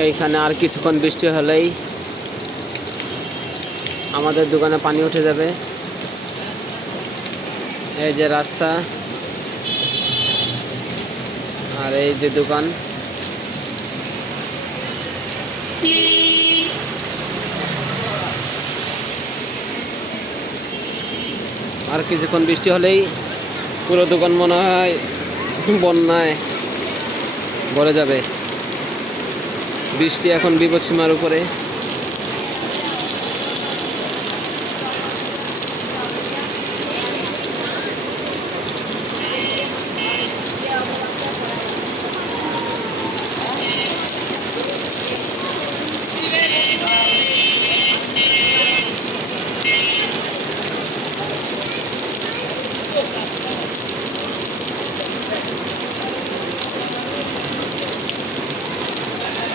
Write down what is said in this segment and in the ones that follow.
এইখানে আর কিছুক্ষণ বৃষ্টি হলেই আমাদের দোকানে পানি উঠে যাবে। এই যে রাস্তা আর এই যে দোকান। আর কিছুক্ষণ বৃষ্টি হলেই পুরো দোকান মনে হয় বন্যায় ভরে যাবে। বৃষ্টি এখন বিপদসীমার উপরে।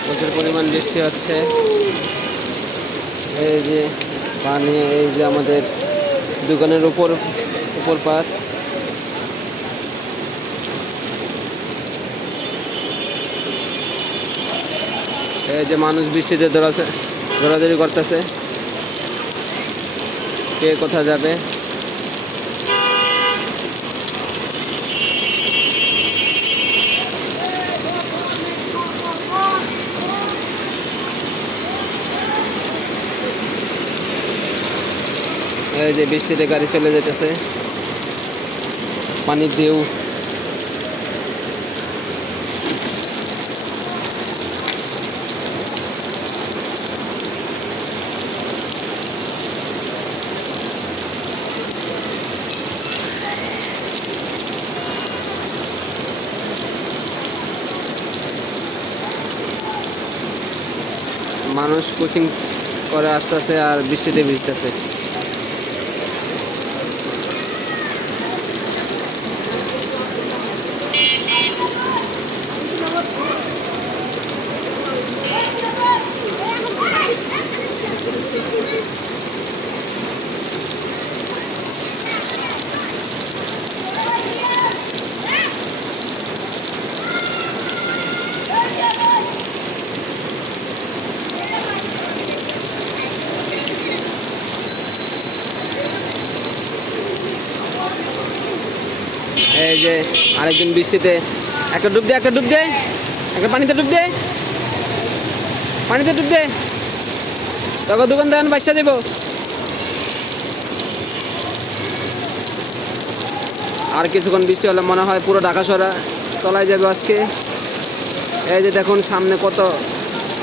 প্রচুর পরিমাণ বৃষ্টি হচ্ছে। এই যে পানি, এই যে আমাদের দোকানের উপর পাত। এই যে মানুষ বৃষ্টিতে দৌড়াদৌড়ি করতেছে, কে কোথায় যাবে। এই যে বৃষ্টিতে গাড়ি চলে যেতেছে, পানির ঢেউ। মানুষ কোচিং করে আসতেছে আর বৃষ্টিতে ভিজতেছে। এই যে আরেকজন বৃষ্টিতে একটা ডুব দে, একটা পানিতে ডুব দে, তখন দোকানদার বাসা দেব। আর কিছুক্ষণ বৃষ্টি হলে মনে হয় পুরো ঢাকা শহর তলায় যাবে আজকে। এই যে দেখুন সামনে কত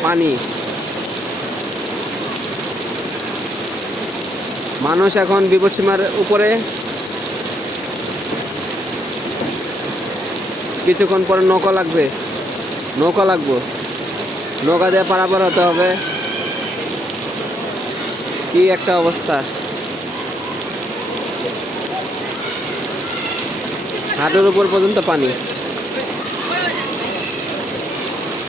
পানি। মানুষ এখন বিপদসীমার উপরে। কিছুক্ষণ পরে নৌকা লাগবে, নৌকা দিয়ে পারাপার হতে হবে। কি একটা অবস্থা, হাঁটুর উপর পর্যন্ত পানি।